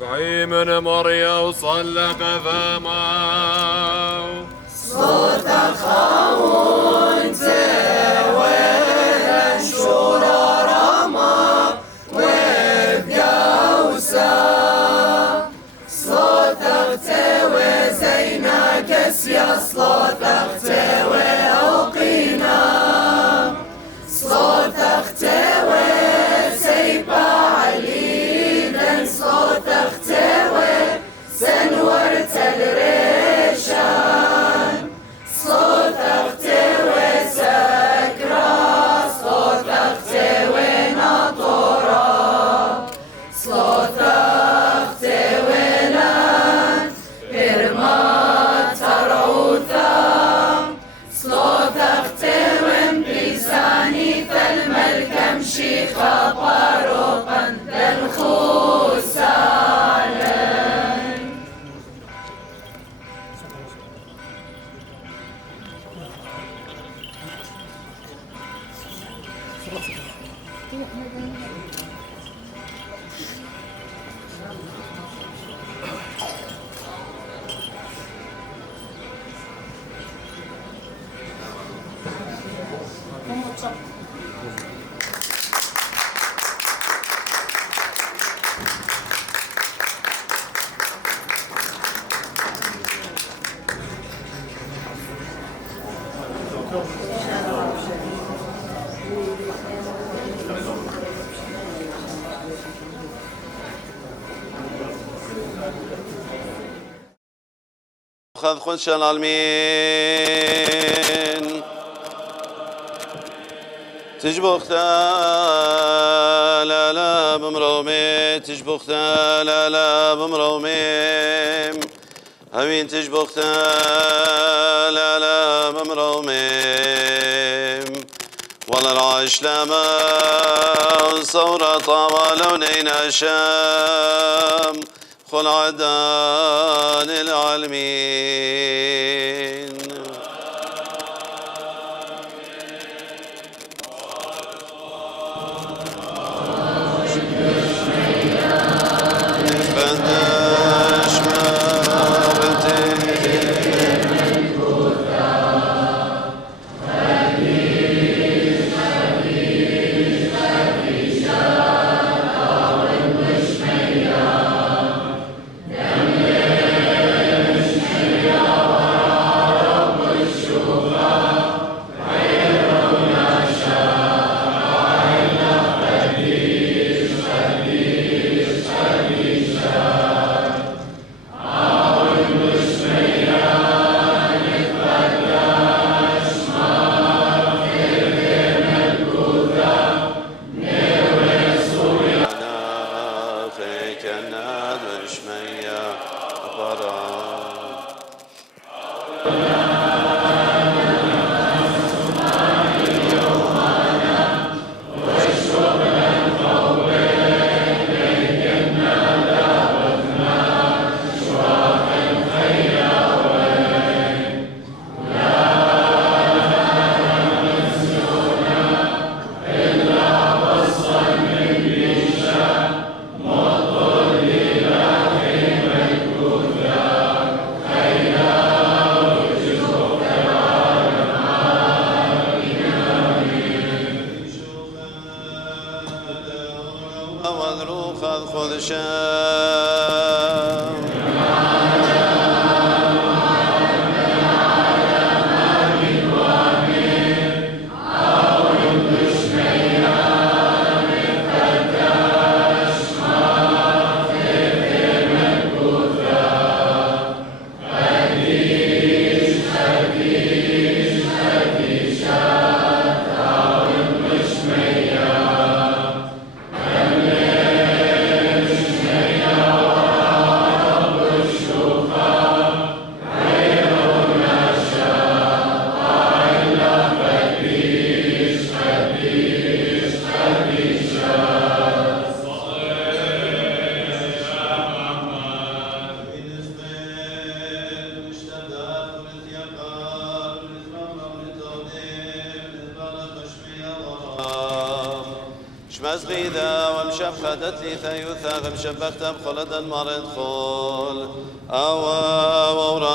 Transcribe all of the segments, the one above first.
بعيمن مريا وصلق فماو صوت خاون تاويل شورى رما وبقوسا صوت تاوي زينا كسيا صوت تاوي أوقينا صوت تاوي سيبا علينا صوت تاوي سنور تلريشان صوت تاوي سكرا صوت تاوي ناطورا صوت تاوي لان هرمات تروثا صوت تاوي بلساني الملكم شيخا باروقا للخوسالن خذ خدش العالمين تجبخ لا لا بمرومي تجبخ لا لا بمرومي همين تجبخ لا لا بمرومي ولا العيش لما صورة طاولة ونينا شام خل عدان العالمين Shofar شب خدت لي ثيثاغم شبخت بخلد المرض خول أورام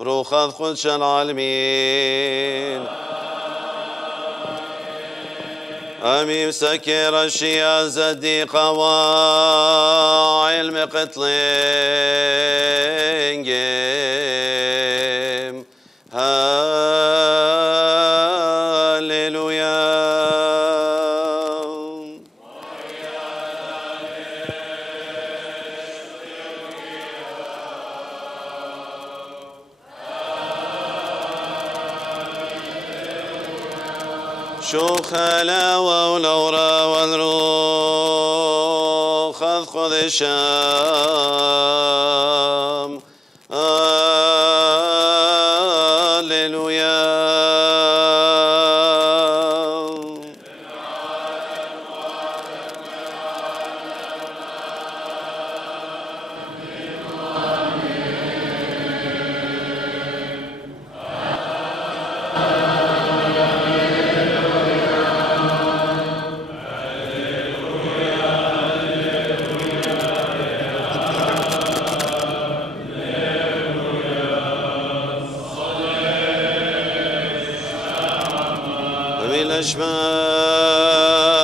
روخذ خدش العالمين أمي سكر الشيا زديقة وعلم قتلين هاليلويا شو خلاوة ولورا والروح خذ الشام هاليلويا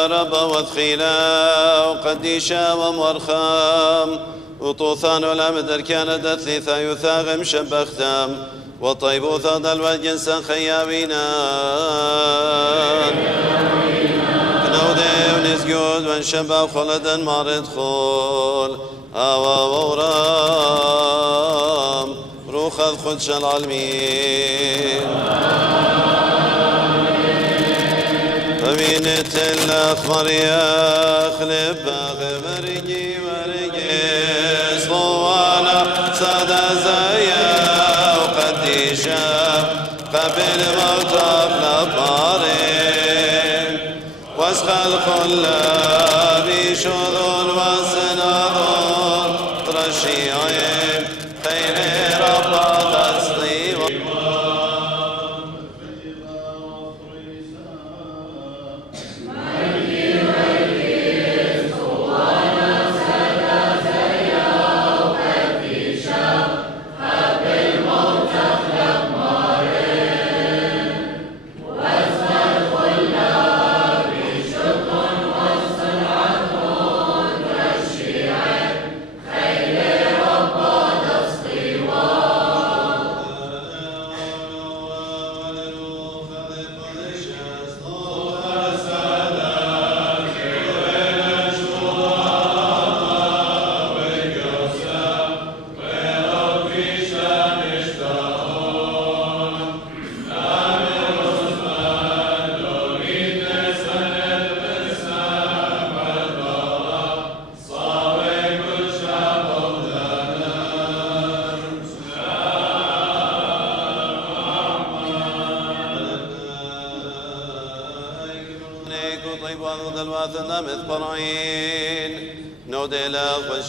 رب وثخيلا وقديشا ومرخام وطوثان والأمدر كان دثلثا يثاغم شبختام وطيبوث ضل والجنس خيابينا نودي ونسجود ونشبه خلدا مرض خول أوا وورام روخذ خدش العالمين أمينة الأخبار يخلب غمرجي ورجي صوانا صدى زيا وقديشا قبل موت الأبارين واسخى الخلاب شذون وسناذون ترشيعين خير رب تصديق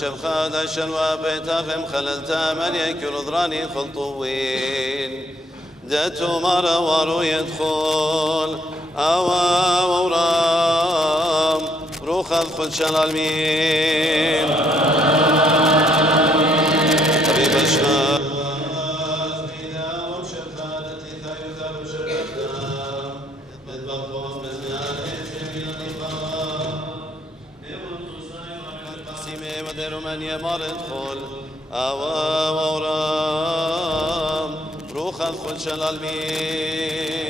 شبخاد الشلوى بيتاخم خللتا مليك رضراني خلطوين داتو مرة ورو يدخل أوا ورام روخذ خدش العالمين حبيب الشمال من يمرض خل أوا ورام روخذ خدش العالمين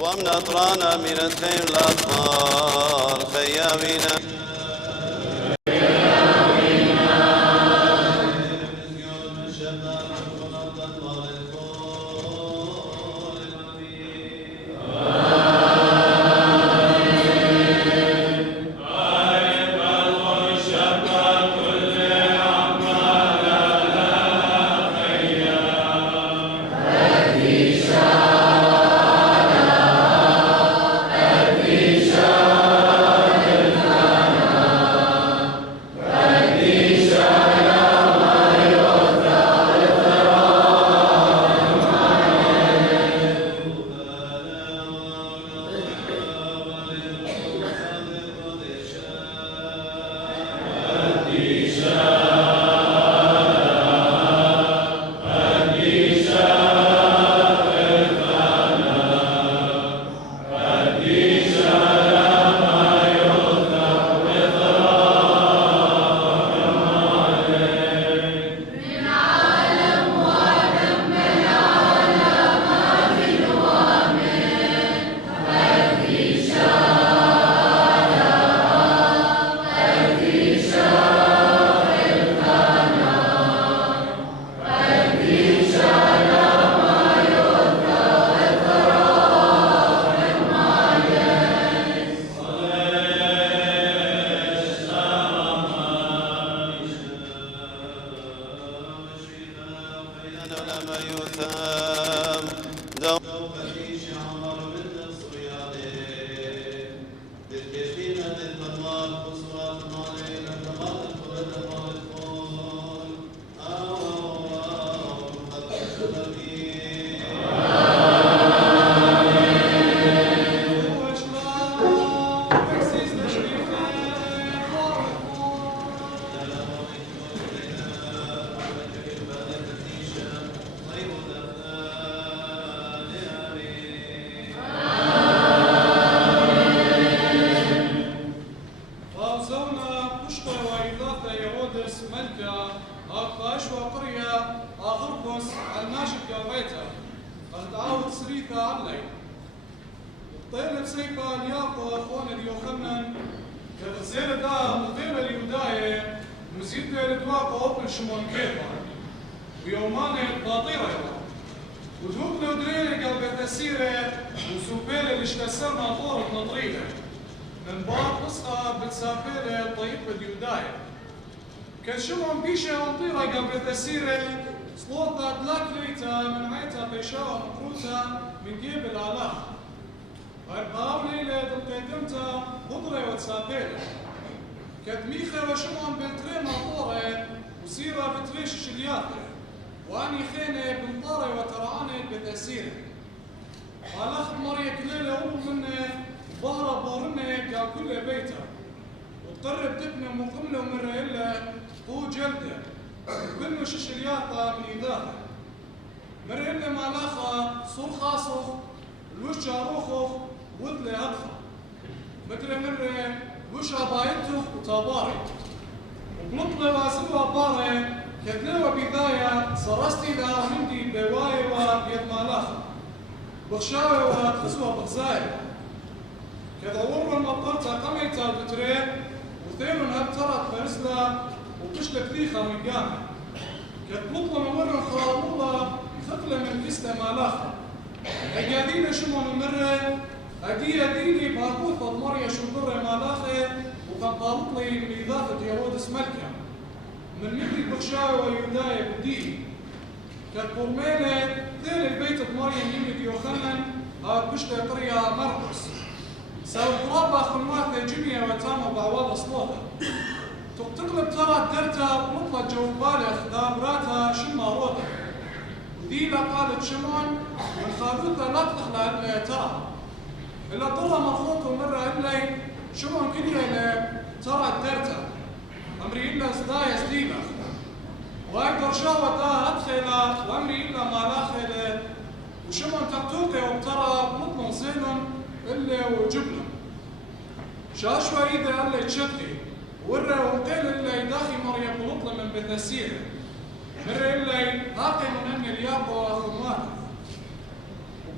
ومن أطرانا من الخير الأطهار خيامين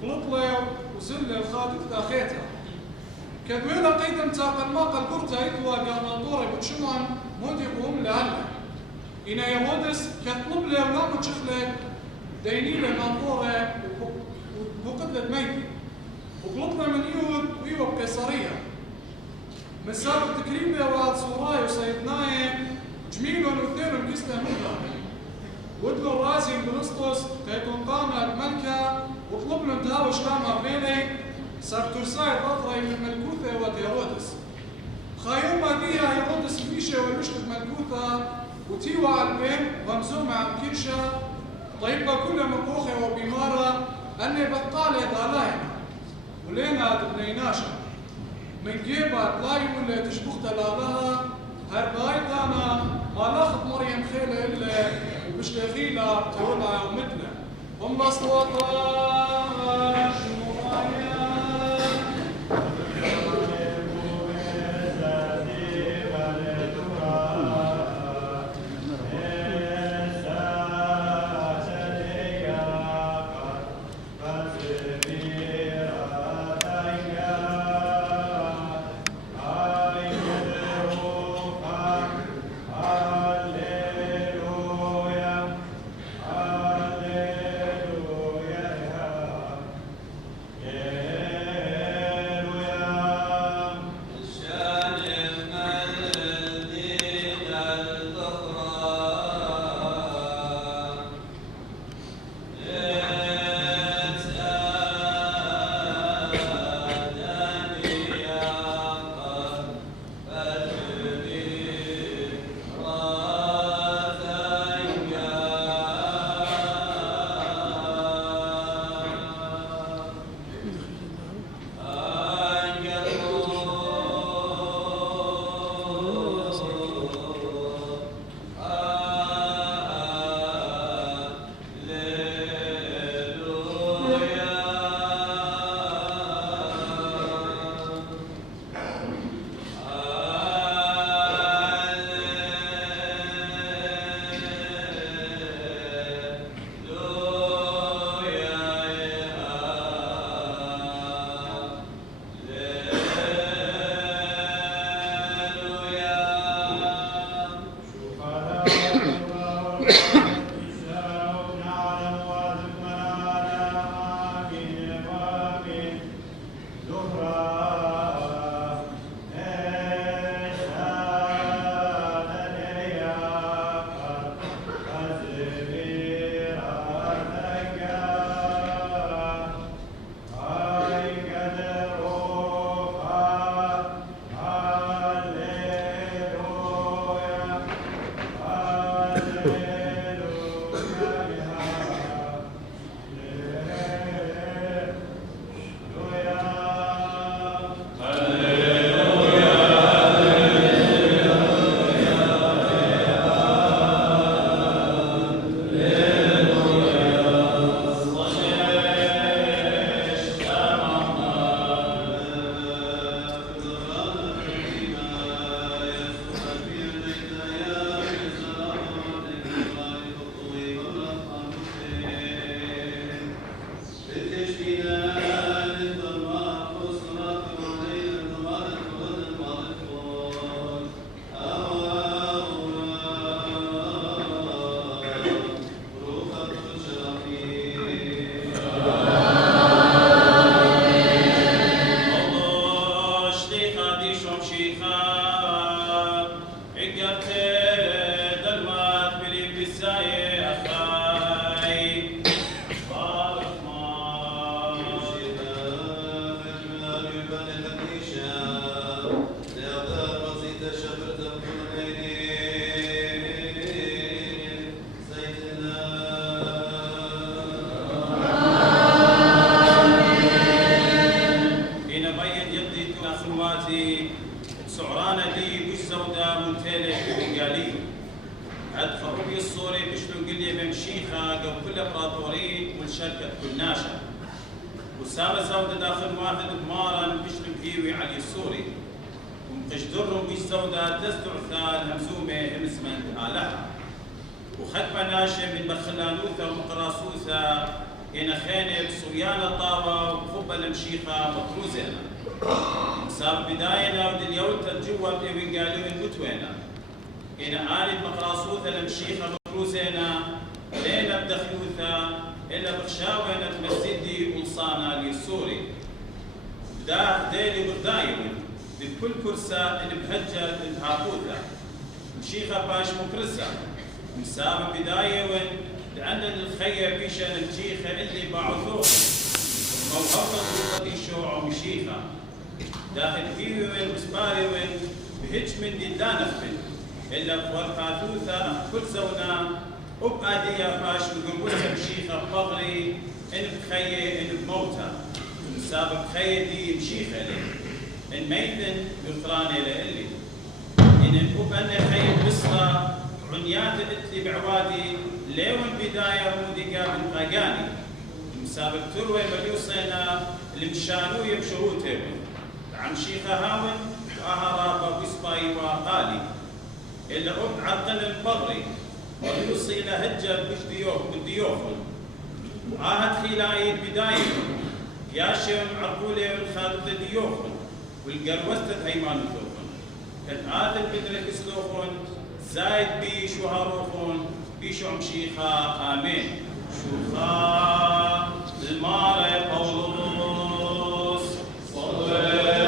وقلطلة وزلة الخاتف تاخيتها كدويلة قيدم تاق الماقل قرطة يتوى قرنطورة بتشمان مودي قوم لهلا إنا يهودس كطلب له ولا متشخلة ديني له منطورة وقدلة ميتي وقلطنا من يود ويوب قيصرية مسار التكريبة وعاد صوراي وسيدناي جميل وثير كسلة مدة ودلو الرازي بلسطس تيكون قامت ملكة وطلب لهم تهاوش لامها بيني صار ترساي بطري من ملكوثة وديرودس خايوما ديها هيرودس ميشة والمشتد ملكوثة وتيوى على البين ومزومة عن كيرشة طيبة كلها مقوخة وبمارة أني بطالة دالاينا ولينا دبنيناشا من جيبها تلاقي ولا تشبخت لها هربايتانا ما لاخذ مريم خيلة إلا ومش دخيلة تولع ومثلة هم أصواتها وختم ناشم من بخلانوثة ومقراصوثة إن خانب صويان الطاوة المشيخة مطروزنا مساب بداينا ودي اليوم ترجوها بإبن قالوا المتوينا إنا آلد مقراصوثة المشيخة مطروزنا لينا بدخلوثة إلا بخشاوينا تمسدي ألصانا للسوري بداه ديلي بردايم بكل كرسة إن بهجة انتهاقوثة مشيخة باش مكرسة مساب بداية وين لأن الخير بيشان المشيخة اللي باعثوه موهبة ضوطة شوع مشيخة داخل فيه وين مسباري وين بهج من دي لا نخبن إلا بورقاثوثة كل زونا وبآدية باش مقربوسة مشيخة بغري إن بخية إن بموتة مساب بخية دي مشيخة لي إن ميتن يطراني لإلي إن أبنى خية بصرة عنيات الاتلي بعوادي ليون بداية مودي قابل قاقاني مسابق تروي مليوصينا المشانو يمشروته عن شيخة هاون وأهرابا ويسباي وقالي إلا عقل البغري ويوصي إلى هجة بالديوخن وآهد خلاي البداية ياشم عقولي والخالد ديوخن والقروستة هيمان ثوخن كان هذا البدرك سلوخن زايد بيش وهاروخن بيشو مشيخة آمين شوخا الماري قولوس صلي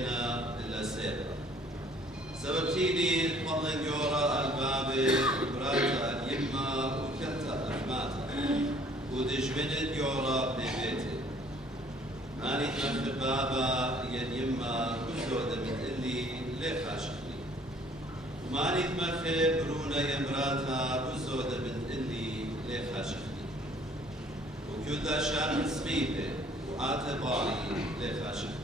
هنا إلا سيبرا سببتيني تمضن جورا الباب براتا اليما وكلتا أفماتا ودجمنت جورا ببيتي ماني تمخ بابا يما كزودة بتقلي ليه خاشقني ماني تمخ برونا يمراتا كزودة بتقلي ليه خاشقني وكلتا شام سميبه وعاتباري ليه خاشقني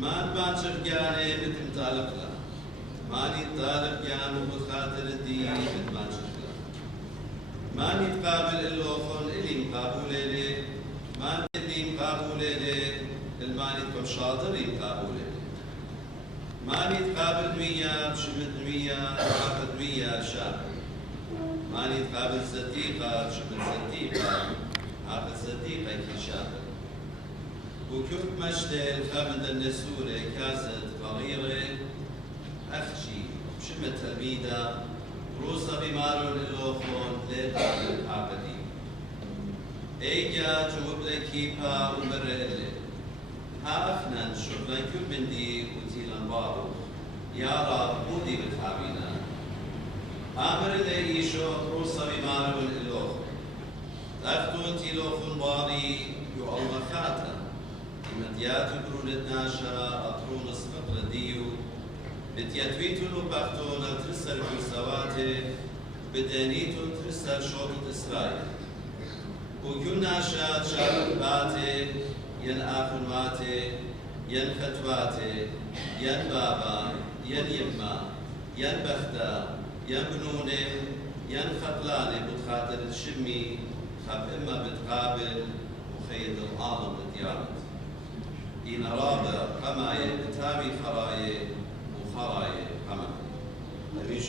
ما بانشر جاني مثل طالب لا ماني طالب جان وبخاطر الدين مثل بانشر لا ماني تقابل اللوخون اللي مقابولي لي ماني اللي مقابولي لي الماني تكون شاطر مقابولي لي ماني تقابل مية بشمت مية عقد مية شاطر ماني تقابل صديقة بشمت صديقة عقد صديقة كي شاطر وكنت مشتل خامد النسورة كازت صغيرة أختي بشمة تلميذة روسا بمارو للوخون ليتا للعابدي إيجا جوب لكيبا ومر إلي ها أفنان شغلان كل من دي وتيلان بارو يارا بودي بتحابينا آمر إلي إيشو روسا بمارو للوخون تأخدون تيلوخون باري يو الله خاتا مديات برونت ناشا أطرون اسفق رديو بتياتويتو لبختون ترسل كرسواتي بدانيتو ترسل شوطة إسرائيل وكل ناشا شارك باتي ين آخر ماتي ين ختواتي ين بابا ين يما ين بختا ين بنوني ين خطلاني بتخاطر الشمي خب إما بتقابل وخيد العالم بديارت إن رابع قماية بتابي خراية وخراية قماية نبي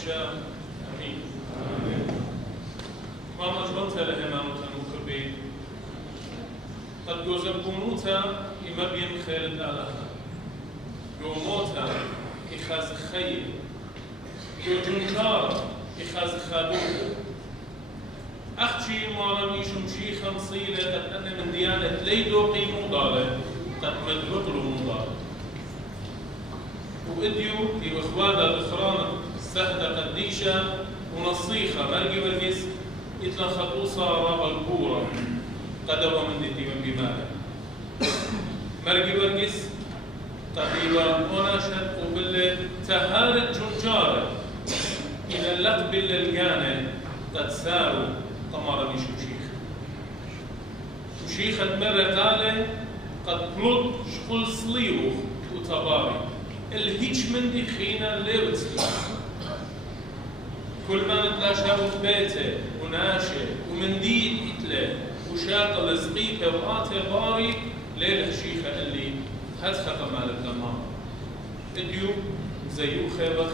وخدشة أمين. ما أجبنت لهما متنوكبين قد جوزبونوتا يمبين خير الدالها يوموتا يخاز خير يوجنكار يخاز خادوك أختي مارمي شمشيخا مصيلة قد أنا من ديانة ليدو قيمو ضالة قد مدبطلو مضالة وإديو في إخوانا الأخران سهدة قديشة ونصيخة مرقي برقس يتلا خطوصة رابا الكورة قدوة من دي من بمالة مرقي برقس قديوة وناشد وبالله تهارت جنجارة إلى اللقب اللقانة قد ساروا طمارة شمشيخة مرة تالي قد بلط شقل صليوخ وطباري الهيج من دي خينا اللي بتسلح كل ما نتلاشى بيته وناشي ومنديل إتله وشاقة لزقيقة وآتي باري ليلة شيخة اللي هدخة مال الدمار اديو زيو خيبخ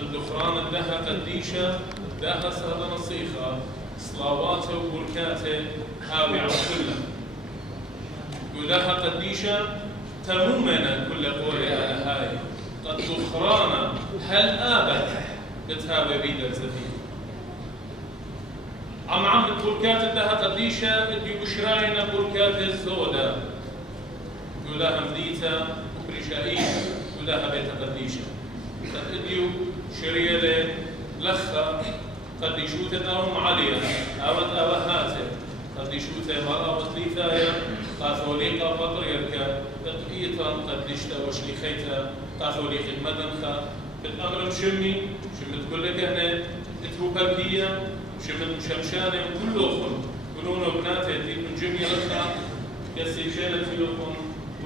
الدخران الدها قديشة الدها سهل نصيخة صلاواته وبركاته هاوي عن كله ودها قديشة تمومنا كل قولي على هاي قد دخرانا هل آبت بتهاوي بيد الزفير عم بركات الدها قديشة ادي بشراينا بركات الزودة يولاها مديتا وبرشائية يولاها بيت قديشة قد اديو شريالة لخة قد يشوت داوم عالية آوت آوهاته قد يشوت مرأة وثليثايا قاثوليقا بطريركا قد قد يشتا وشليخيتا قاثوليق المدنخة بالأمر مشمي شمت كل كهنة اتهو بركية شمت مشمشانة كلهم كلون وبناته من جميع لخا يسيشانة لهم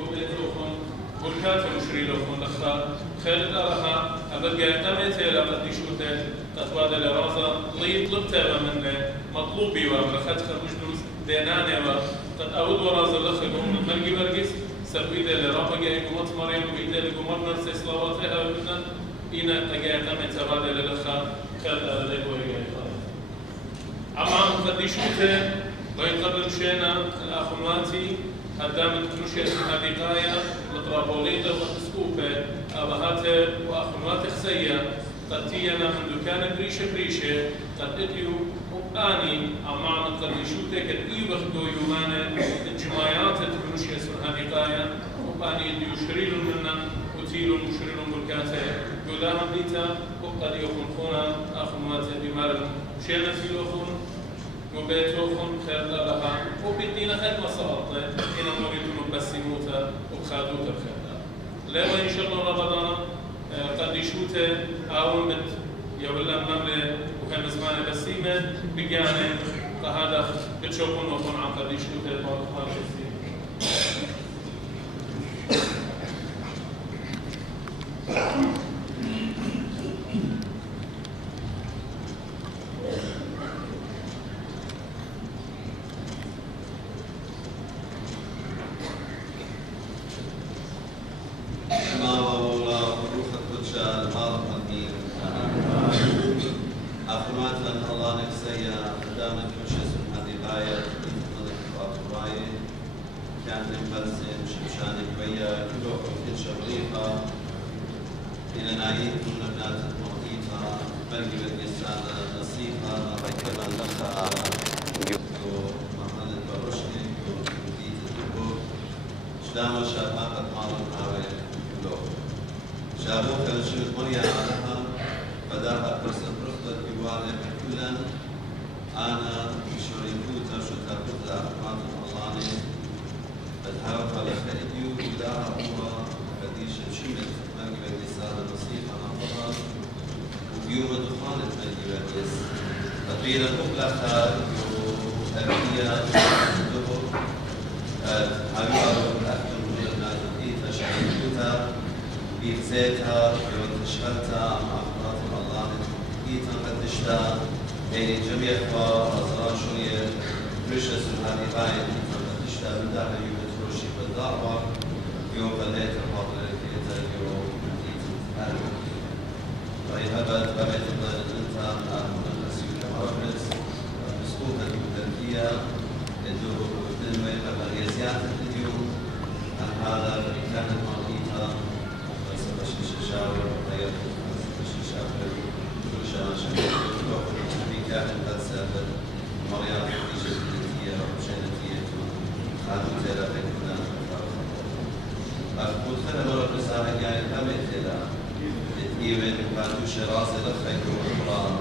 وبلتوهم بركاته مشري لهم لخا خير دارها أبقى قمته لقد يشوته تطواد لرازا لي طلبته منه مطلوبي ومرخت خرج دينانه وقد أود ورازا لخكم مرقي برقس سبويده لرابقه يقومت مريم وإيده لقمر نفسي صلواتها وإذن إنا تقيا قمته بعد للخا خير دار لقوه عم قد يشوته بين قبل مشينا الأخواتي قدامت كنوشية هذه قاية مطرابوليته وتسكوبه أبهاته وأخوات خسية قد تينا من دكان بريشة قد اديو وقاني أمام قد يشوته قد إيو بخدو يومانا الجمايات كنوشية هذه قاية وقاني اديو شريل منا وتيلو مشريل بركاته يوداهم ديتا وقد يكون خونا أخوات بمال شينا فيلوخون وبيتوخون خير لها وبدينا خدمة صلاته إنا مريدون بسيموتا وبخادوتا بخير لما إن شاء الله رمضان قد يشوته أول بت يولا مملة وكان زمان بسيمة بجانب فهذا بتشوفون وخون عن قد يشوته بارخان بسيمة هبت شرازي لخيك وإبرام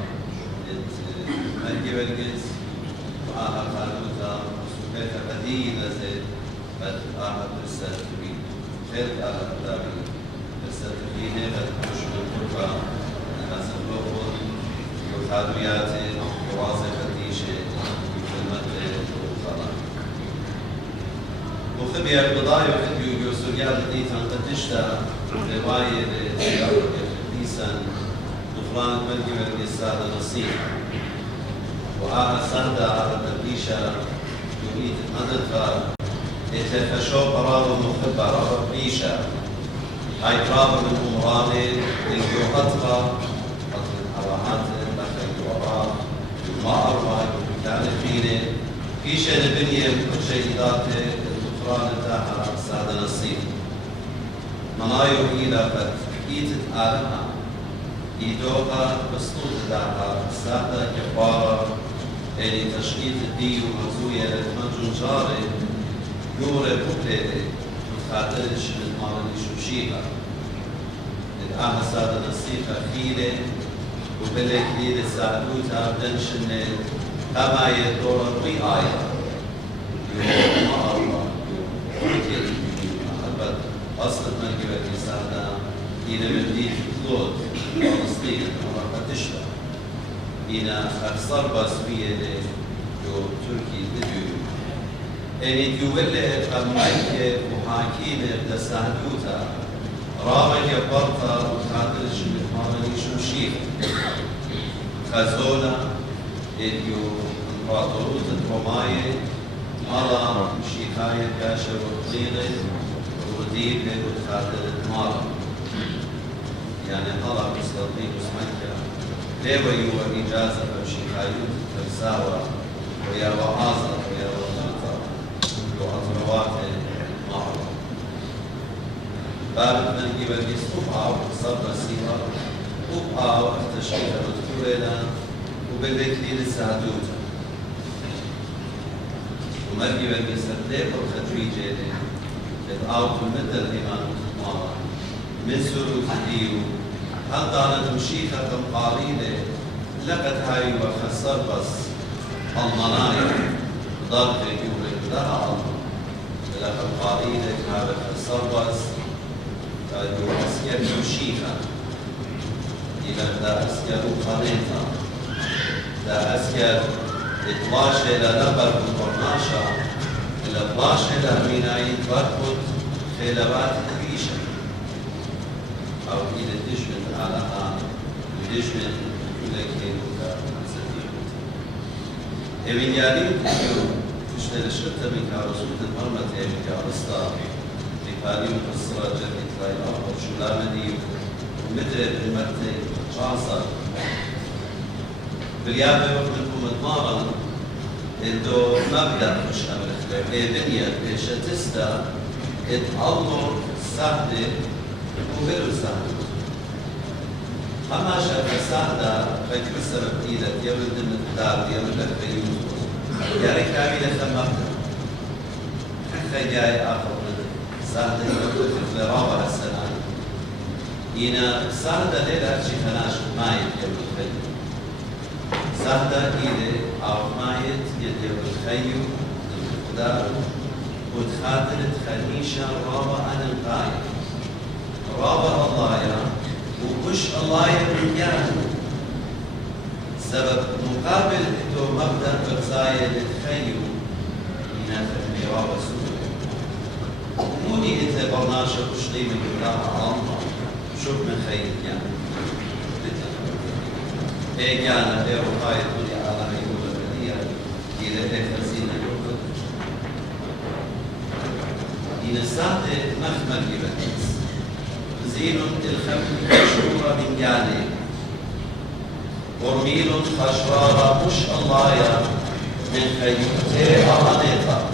ملقي بالقس وآها خالوتا وسكيت قدينة زيت قد آها برسالة تبين خير على أبدابي برسالة تبيني قد مشهور القربة نحسن لوخوت وخالوياتي ووازي خديشة وكلمة وخلاص وخبي البضايع وخبي وسوريا الديتا قدشتا رواية لسيارة حديثا غفران ملقي ملقي السادة نصيحة وآها سادة على الديشة يريد مدفع يتفشو قرار مخبة رابط بيشة هاي قرابة من أمراني الجوهتها قطر الحراهات لخي الوراء ما أرواي كان فيني بيشة لبنية كل شيء ذاته الغفران تاعها سادة نصيحة منايو إلى قد إيتت آلها إيدوها بسطوط داها سادة كبارة اللي تشقيت الدي ومزوية لتمجن جاري يوري بكليدي متخاطرش من مالني شوشيها الآها سادة نصيحة فيلي وبلك ليلة سادوتها بدنشن كما يدور الرئاية يوم ما الله يوم محبت أصل ملكي سادة إلى مبديك كلود فلسطين مرة تشتغل إلى أكثر بسوية جو تركي بدو إن يولي فمعيك وحاكينة بتساعدوتا رامك برطة وخاطرش بتمارني شمشيخ خزولة إليو إمبراطوروت الروماية مالا مشيخاية كاشر وطيلة وديب وتخاطر مالا يعني الله مستطيع اسمك ليه ويوا إجازة بمشيخايوت ترساوة ويا وعازة ويا وزوطة وأطروات معروف بارد من قبل يسطوبها وصب مسيرة وبقى واختشيها وتكورينا وبالبيت لي لسعدوتا ومرقي بل يسرديق الخدريجة لي لتقاوت المدى الإيمان وتطمارا من سروت الديو حتى أنا تمشيخة قليلة لقد هاي وخسر بس المنايا ضرب يوري لها الله لقد قليلة هذا خسر بس يو أسكر تمشيخة إلى دا أسكر قريطة دا أسكر 12 إلى نبر بالقرناشة إلى 12 إلى ميناية بركض خلابات كبيشة أو إلى دشمن على آن دشمن لكي وكا ستيقوت إبن يالين تجيو تشتل الشرطة من كارسوت المرمى تيمي كارستا لبالي مقصرة جرمي تلاي أفضل شلامني ومدرد المرتين شعصر باليابة وقتكم اتمارا إنتو مبدأ مش أمر اختلاف هي دنيا بيشا تستا اتعلموا سهدة وغير سهدة أما شاف سهدة فكر سبب إيدة يولد من الدار يولد البيوت يا ركابي لثم مبدأ حتى جاي آخر من سهدة يولد في الرابع السنة إنا سهدة ليلة شي خناش مايت يولد البيوت سهدة إيدة أو مايت يدير الخيو الخدار وتخاطر تخنيشة رابع أنا القاية رابع الله يا ومش الله يا بالجان سبب مقابل إنتو مبدأ بقصاية لتخيو ينافعني رابع سورة موني إنت برناشة وشلي من جبراها الله شوف من خير يعني إيه كان غير قائد ولي على أيوب البديع إلى خزينة يوقف إن الساعة مخمل يبتس زين الخمر مشهورة من جانب ورميل خشرارة مش الله يا من خيوتي أرانيتا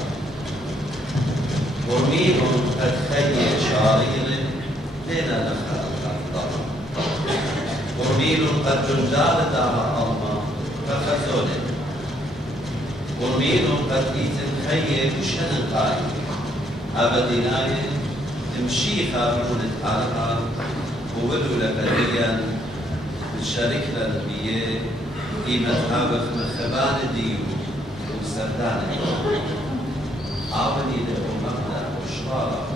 ورميل قد خي شارين لنا نخل الأفضل ورميل قد جنجال دار الله فخزونه ورميل قد إيت الخي بشن قايم أبدناي تمشيها بمولد آلها وولو لبديا شاركنا البيه قيمة هابخ مخبان ديو وسردان عاوني له مبدأ وشرارة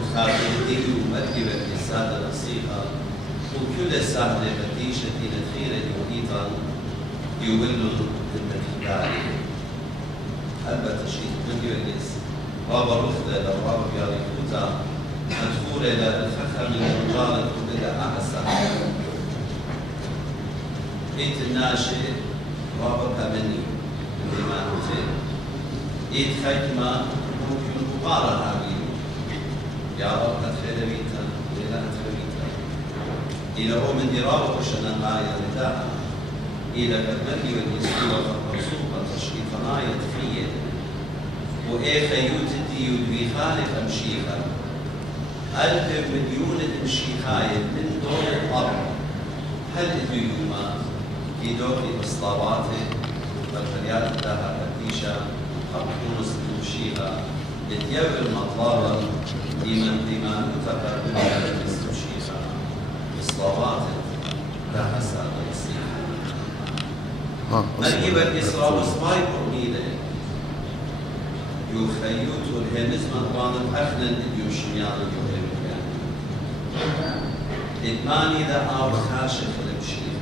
وخاطر ديو مركبة السادة نصيحة وكل سهلة بديشة للخيرة يوهيطا يولوا المتداري البته شيء من يجلس بابا رفضة لو بابا بياري كوتا مدخولة للفخر من الرجال كلها أحسن بيت الناشئ بابا كمني اللي ما نوتي إيد خيكما ممكن مبارا هاوي يا رب أدخل بيتا إلى أدخل بيتا إلى هو من دراوة وشنا غاية رداء إلى كالمري والمسكوة فالرسوخة تشريف ناية فيه وإيه خيوت الديو دوي خالف أمشيخة 1000 مليون مشيخاية من دور الأرض هل اليوما في دور إصلاواته والفريات لها فتيشة خبطونس المشيخة يتيبر مطلابا لمن نتقى بها المشيخة إصلاواته لها سادة نصيحة مريب الإسراء وصفاي برميلة يخيوت والهمز مطبان الأخنى الإديو شميان اليوهيم كان إدماني ذا آو خاشق المشيخ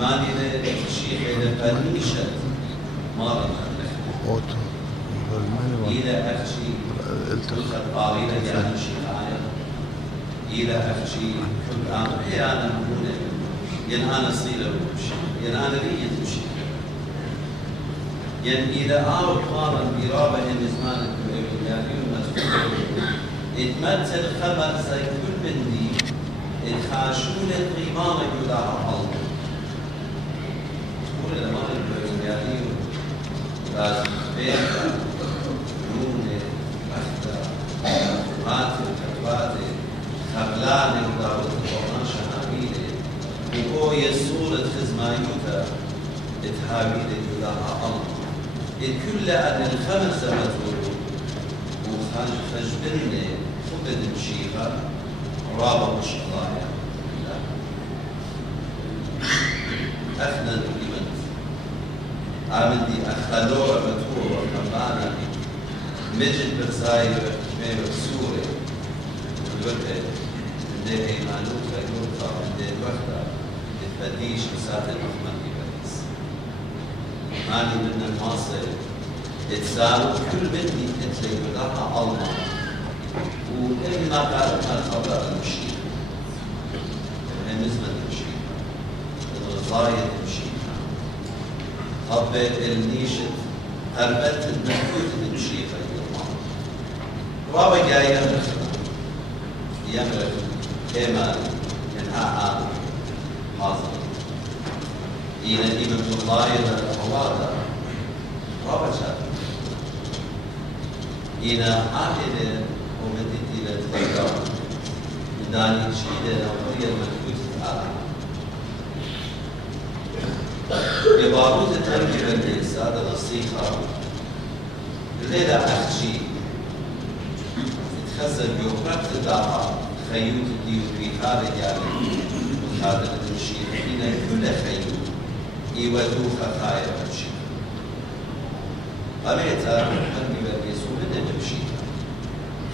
ماني ذا المشيخ إذا بنيشت مارا الأخنى إذا أخشي تلخد قارينة يا المشيخ آية إذا أخشي كل آمر هي أنا مهونة ين أنا صيلة المشيخ ين أنا رية المشيخ ين إذا آو قارا برابة زمان الكويريانيون مسؤول اتمثل خبر زي كل بندي اتخاشون القيمانة يدعى الله تقول لما الكويريانيون لازم بيتا نونة بحثة ماتة كفاتة خبلانة ودارة القرآن شهابيلة وهو يسورة خزمايوتا اتهابيلة يدعى الله الكل أن الخمسة مدفوعون وخجبني خبد مشيخة رابط مش الله يعني أخنا الإيمانت عامدي أخلورة مدفوعة وكمانا مجد برزاير ميبر سوري الوقت اللي إيمانوك فيوتا اللي الوقت الفديش بسات المحمد بس ماني من المواصل اتسالوا كل بنتي اتلي بدها الله وإن ما قالت ما خبر المشيخ بالنسبة للمشيخ الغاية المشيخ طبت النيشة هربت المحكوت المشيخ رابع جاي يمرخ كمال ينهى عام حاضر إلى إمام الله الحوادة رابع شاب إلى عائلة ومدت إلى التجارة داني شيدة نظرية الملكوت العالم بباروت التركيبة السادة نصيحة الليلة أخشي تتخزن بيوقرات الدعاء خيوت الديو في خارج يعني وخارج المشير إلى كل خيوت يودوك خاير المشير أميتا أني برقيسو من المشير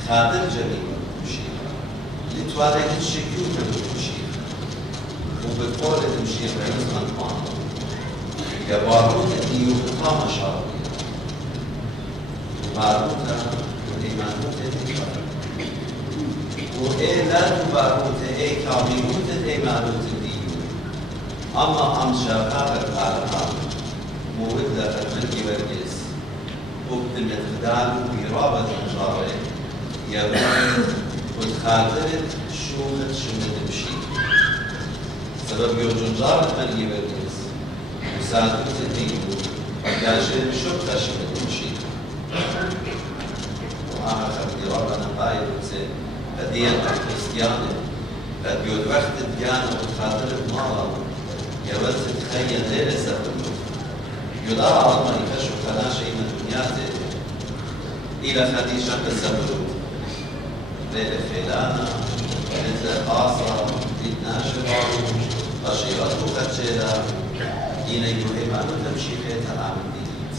خادر جميل المشير لتوالك الشكيوت المشير وبقول المشير بعيد أنقان يبارون الديو قام شاربية باروتا والإيمانوتا تكبر وإيه لا تباروتا إيه كاميوتا الإيمانوتا الديو أما أم شاقاق العالم مودة الملكي برقيس وبدمت خدال برابة مجارة يبون وتخاطرت شومت المشي سبب يوجد جارة ملكي برقيس وساعدت الدين ياشر شبكة شمت المشي وآخر برابة نقايد وتسي هدية كريستيانة قد يود وقت الديانة وتخاطرت مرة يود تتخيل ليلة سبب يدار على ما يكشف فلا شيء من دنياته إلى خديجة الزبرود ليلة خيلانة ليلة قاصرة ليلة ناشر قشيرته كتشيلا إن يهمان تمشي خيتا عامل ديت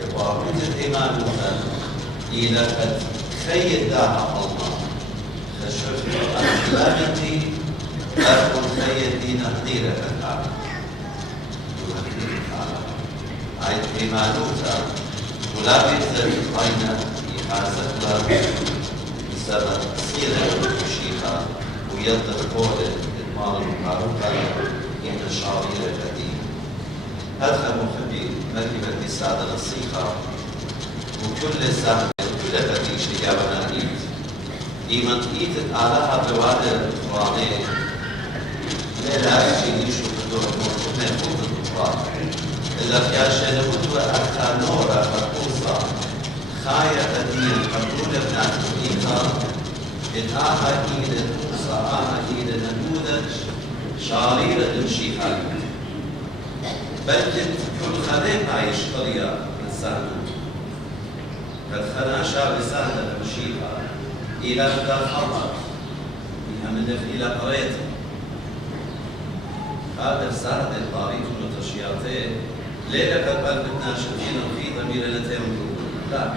يبقى الإيمان إلى قد خيد داها الله خشفت أخلاقتي أكون خيد دينا قديرة العالم عيد إيمانوتا ولا بيتر عينا يحاسب لا بسبب سيرة الشيخة ويلتر قول المال المعروفة إن الشعبية القديم هذا مخبي مكتبة السادة الصيخة وكل ساعة كل فتي شجابنا إيد إيمان إيد علىها بوادر القرآنية لا يجي يشوف الدور من فوق القرآن إذا كان نبوت أكثر نورا فقوصا خايا قديم فقول ابنات إيقا إن آها إيد قوصا آها إيد نموذج شعريرة تمشي حالي بل كنت كل خليق عايش طريقة السهلة قد خنا شاب سهلة تمشيها إلى بدا خطر من إلى قريته هذا السهل الطريق والتشياطين ليلة قد بدنا شدينا في ضمير لتهم لا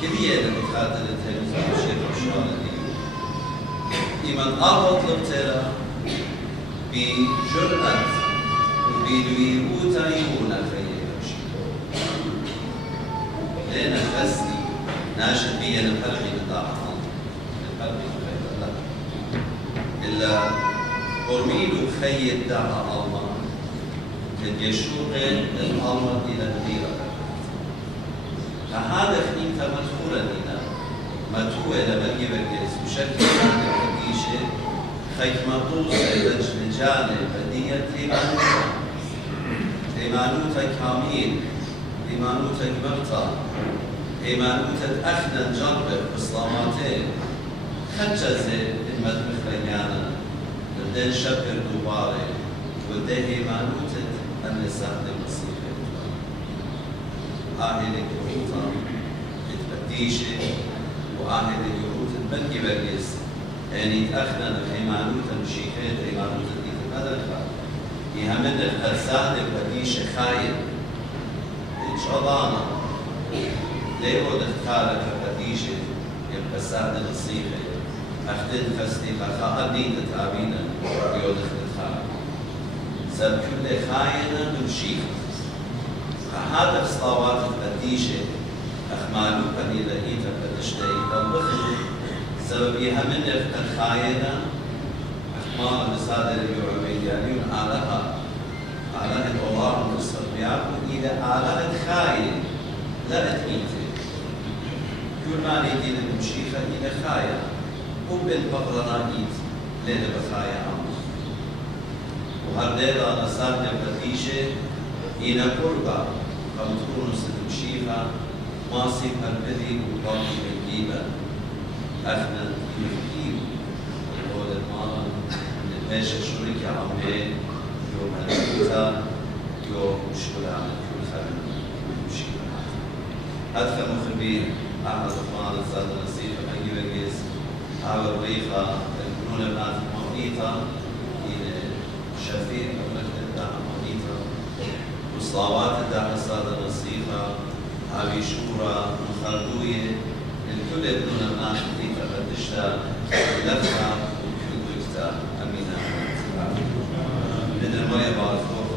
كلية لمخاطر لتهم شيء وشوال دي إيمان أرض لبتلا بجرأة وبدويوتا يونا فيه لأن الفسدي ناشد بي أن الحلقي نطاعة الحلقي خير الله إلا أرميل خير دعا الله قد يشوق الأمر إلى الغيرة فهذا خنيمة مدخولا إلى مدخول إلى مجيب الجيس بشكل حقيقي خيك مطوس إلى الجنجان البدية إيمانوتا كامل إيمانوتا مغطى إيمانوتا أخنا جنبه بصلاماتين خجزة المدمخ لنيانا بدين شبر دوباري بدين إيمانوتا أن يستخدم الصيغة آهل اليهوتا التبديشة وآهل اليهوتا بنجي برجس يعني أخنا إيمانوتا مشيخات إيمانوتا دي المدرخة يهمنا الأرسال البديشة خاين إن شاء الله ليه ودختارك البديشة يبقى السعد الصيغة أخدن فستي فخاقدي تتابينا يودخ تتخار سب كل خاينة نمشيخ فهذا الصلوات البديشة أخمالوك إلى إيتا بدشتي فالبخل سبب يهمنا الخاينة أخمال المسادة اليوروبيانيون علىها الله المستقبيات إلى على خاين لا أتميته كل ما نيجي نمشيخة إلى خايا وبالبقرانيت لنا بخايا عمر وهالليلة نصارنا بديشة إلى قربة فمتكونوا ستمشيخة ماسك البدي وطاقي بالجيبة أخنا يفكير وقول المالا من الماشي شريك عمي يوم هالكوتا يوم مشكلة عن كل خلق ومشكلة أدخل مخبير أحمد الرحمن الزاد النصيحة أجيب الجيس عبر ريخة يكونون بنات مونيتا إلى شفيع ومكتب داها مونيتا وصلاوات الداها الزاد النصيحة أبي شورى مخردوية الكل يبنون بنات مونيتا بدشتا لفها وكل وقتا أمينة بدر مريم بعد فوق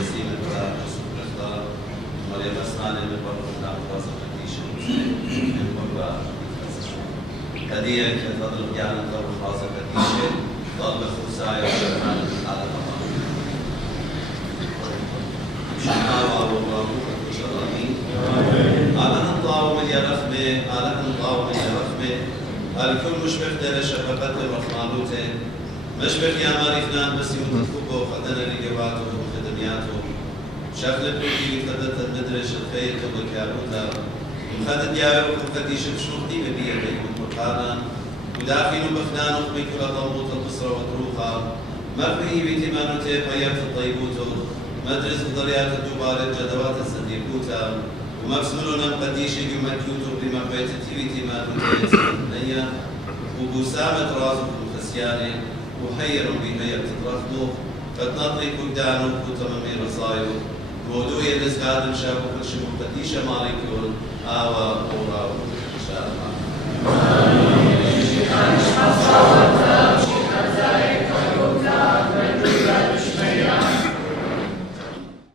نسيم البلاد رسول الاختار مريم أسنان المبرر نعم راسة فتيشة من قربة هدية كفضل قيانا طور خاصة فتيشة طلب خرسايا وشرمان على الأمام شحاوة والله شرامين على نطاو من يرخمة على نطاو من يرخمة الكل مشبه دل شفقة ورحمانوته مشبه يا مارفنان بس يمتفقه خدنا لجواته وخدمياته شكل البلدي خدت المدرش الخير قبل كاروتا وخدت يا وفتيش بشوقتي ببيع بيكون مقالا وداخل بفنان أخبي كل ضموت البصرة وتروخا مخبئي بتمانوته بيات الطيبوتو مدرس ضريات الدوبار الجدوات الصديقوتا ومبسولنا مقديشي جمجوتو بما بيتتيويتي ما تتيتي وبسامة رازق الخسياني وحير بهي بتترخمو فتنطي كدانو كتممي رصايو موضوع يلز هذا مشابه كل شيء مقديشة مالكيون آوا أورا